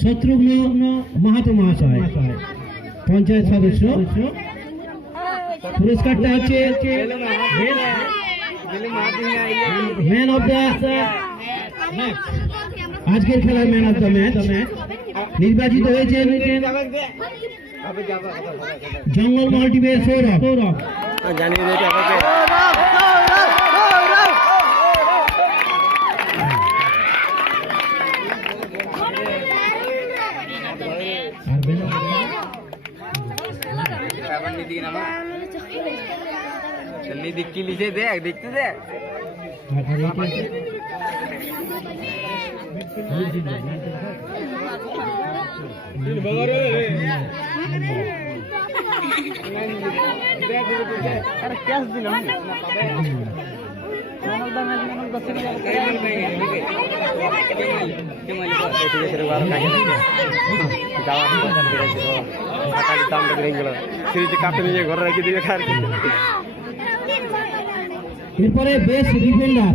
শত্রুঘ্ন মাহাতো মহাশয়, পঞ্চায়েত সদস্য। পুরস্কারটা হচ্ছে ম্যান অফ দ্য ম্যাচ, আজকের খেলার ম্যান অফ দ্য ম্যাচ নির্বাচিত হয়েছেন জঙ্গলমহল টিমের সৌরভ। দেখতে দেখ ক্যাশ দিলাম এরপরে বেস্ট ডিফেন্ডার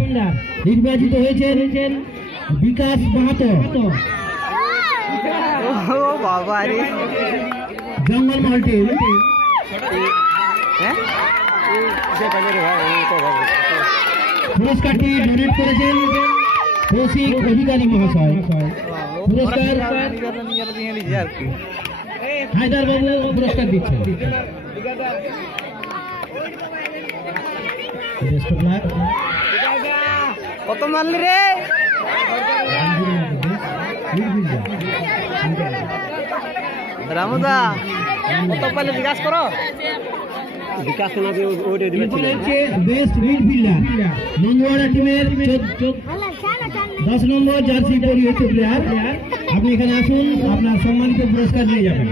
নির্বাচিত হয়েছেন বিকাশ মাহাতো, জঙ্গলমহল টিম। পুরস্কারটি ডোনেট করেছেন কৌশিক অধিকারী মহাশয়। পুরস্কার হায়দার বাবু পুরস্কার দিচ্ছেন। কত মারলি রে রামুদা, কত পাইলে বিকাশ করো। বিকাশ বেস্ট মিডফিল্ডার নন্দওয়াড়া টিমের 10 নম্বর জার্সি পরিহিত প্লেয়ার। আপনি এখানে আসুন, আপনার সম্মানিত পুরস্কার নিয়ে যাবেন।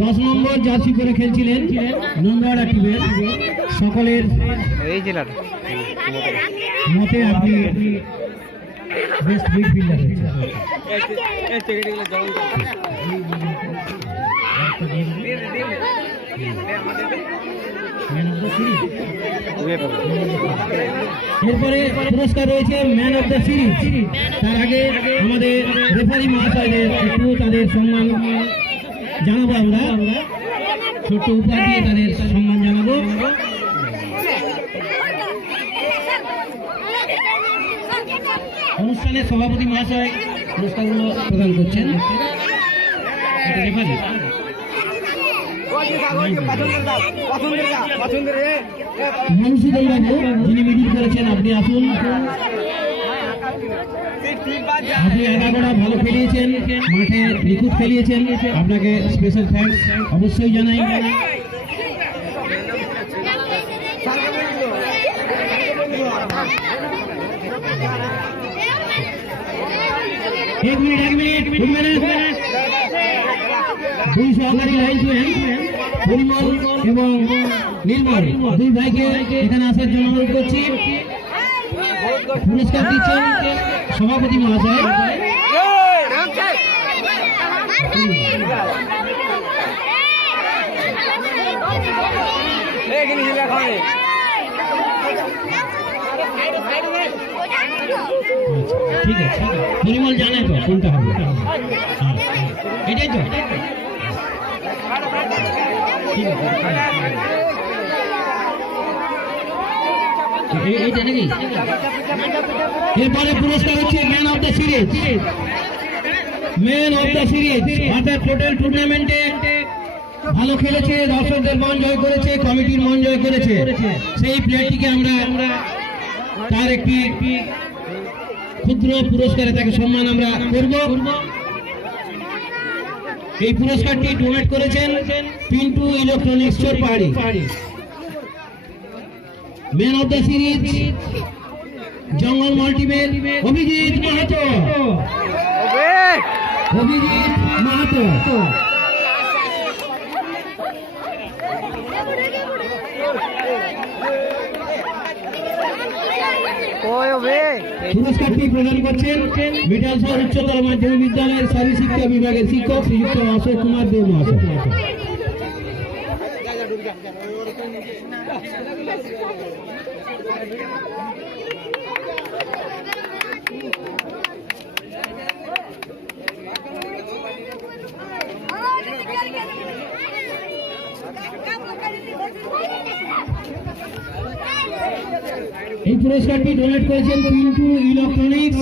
10 নম্বর জার্সি পরে খেলছিলেন নন্দওয়াড়া টিমের। সকলের এই জেলাটা মতে আপনি বেস্ট মিডফিল্ডার। এরপরে পুরস্কার রয়েছে ম্যান অফ দ্য সিরিজ। তার আগে আমাদের রেফারি মহাশয়দের একটু তাদের সম্মান জানাবো। আমরা ছোট্ট উপহার দিয়ে তাদের সম্মান জানাবো। অনুষ্ঠানের সভাপতি মহাশয় পুরস্কারগুলো প্রদান করছেন। রেফারি মনসুদুল বাবু, যিনি মিডিল করেছেন, আপনি আসুন। আপনি এগারোটা ভালো খেলিয়েছেন, মাঠে নিখুঁত খেলিয়েছেন, আপনাকে স্পেশাল থ্যাঙ্কস অবশ্যই জানাই। এক মিনিট দুই সহকারী লাইনম্যান পরিমল এবং নির্মল, দুই ভাইকে এখানে আসার জন্য অনুরোধ করছি। পুরস্কার দিচ্ছেন সভাপতি মহাশয়। ঠিক আছে, পরিমল জানে তো কোনটা হবে, এটাই তো। ঠিক আছে, এইটা নাকি। এরপরে পুরস্কার হচ্ছে man of the series. Man of the series অর্থাৎ টোটাল টুর্নামেন্টে ভালো খেলেছে, দর্শকদের মন জয় করেছে, কমিটির মন জয় করেছে, সেই প্লেয়ারটিকে আমরা তার একটি ক্ষুদ্র পুরস্কারে তাকে সম্মান আমরা করব। এই পুরস্কারটি ডোনেট করেছেন পিন্টু ইলেকট্রনিক্স স্টোর পাহাড়ি। Man of the series Jangalmahal টিমের অভিজিৎ মাহাতো। অভিজিৎ মাহাতো পুরস্কারটি প্রদান করছেন মিডল শহর উচ্চতর মাধ্যমিক বিদ্যালয়ের শারীরিক শিক্ষা বিভাগের শিক্ষক শ্রীযুক্ত অশোক কুমার দেব মহাশয়। এই পুরস্কারটি ডোনেট করেছেন পিন্টু ইলেকট্রনিক্স।